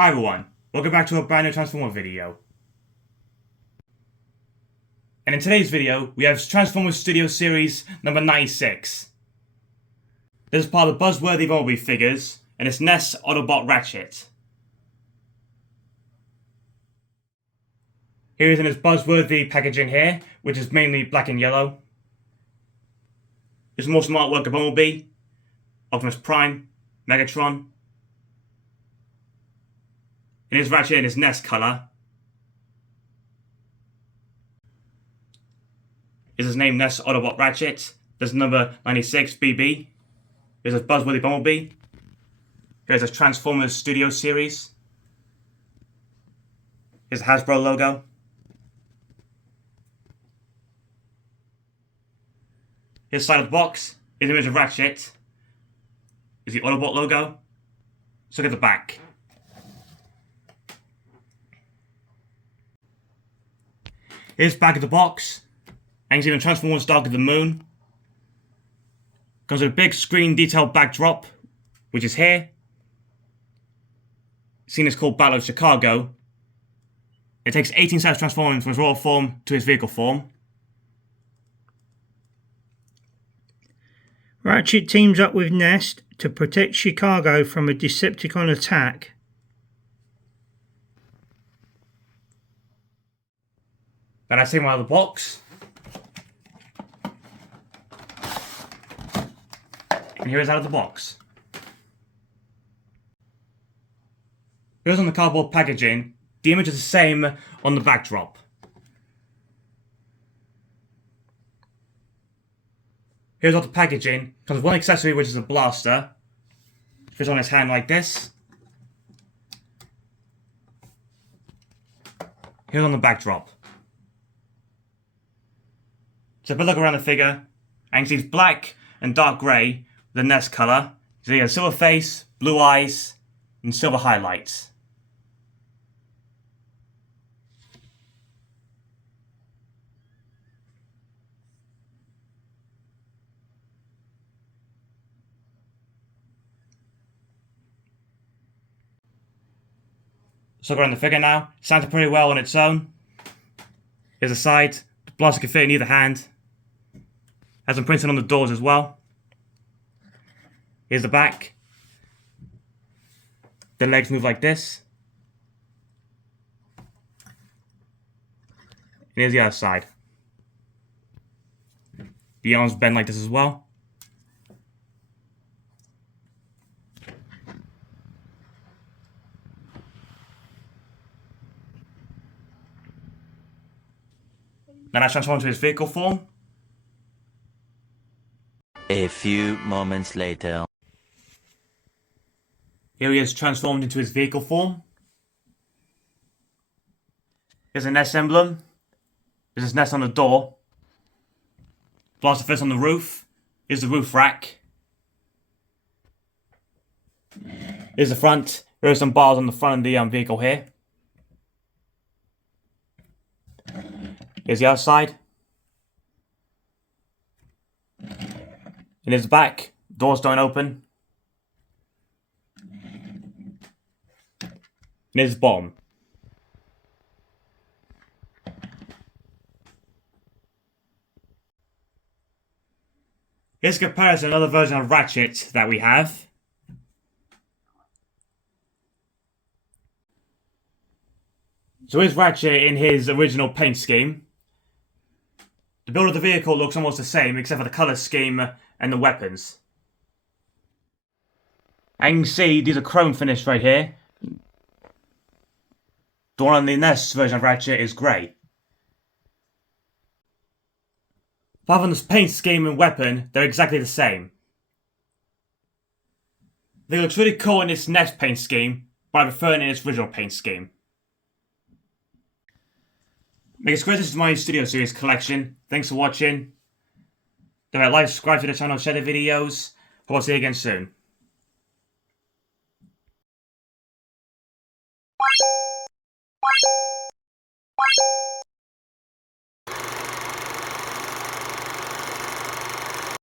Hi everyone, welcome back to a brand new Transformer video. And in today's video, we have Transformers Studio Series number 96. This is part of the Buzzworthy Bumblebee figures, and it's N.E.S.T Autobot Ratchet. Here is in its Buzzworthy packaging here, which is mainly black and yellow. There's more some artwork of Bumblebee, Optimus Prime, Megatron. And here's Ratchet in his N.E.S.T colour. Here's his name, N.E.S.T Autobot Ratchet. There's number 96BB. Here's his Buzzworthy Bumblebee. Here's his Transformers Studio Series. Here's the Hasbro logo. Here's the side of the box. Here's the image of Ratchet. Here's the Autobot logo. Let's look at the back. Here's the back of the box. And you can see the Transformers Dark of the Moon. Comes with a big screen detailed backdrop, which is here. The scene is called Battle of Chicago. It takes 18 steps transforming from his raw form to his vehicle form. Ratchet teams up with N.E.S.T to protect Chicago from a Decepticon attack. Then I take him out of the box. And here he is out of the box. Here's on the cardboard packaging. The image is the same on the backdrop. Here's all the packaging. Comes with one accessory, which is a blaster. Fits on his hand like this. Here's on the backdrop. So if I look around the figure, and you see it's black and dark grey with the N.E.S.T colour. So you have silver face, blue eyes, and silver highlights. So look around the figure now. It stands up pretty well on its own. Here's the side. The blaster can fit in either hand. Has some printing on the doors as well. Here's the back. The legs move like this. And here's the other side. The arms bend like this as well. Then I transform into his vehicle form. A few moments later. Here he is transformed into his vehicle form. Here's an S emblem. There's his N.E.S.T on the door. Blaster fits on the roof. Here's the roof rack. Here's the front. There are some bars on the front of the vehicle here. Here's the other side. And here's the back. Doors don't open. And here's the bottom. Here's a comparison to another version of Ratchet that we have. So here's Ratchet in his original paint scheme. The build of the vehicle looks almost the same, except for the colour scheme and the weapons. And you can see these are chrome finished right here. The one on the N.E.S.T version of Ratchet is grey. Apart from this paint scheme and weapon, they're exactly the same. They look really cool in this N.E.S.T paint scheme, but I prefer it in its original paint scheme. Make it great, this is my Studio Series collection. Thanks for watching. Don't forget to like, subscribe to the channel, share the videos. Hope I'll see you again soon.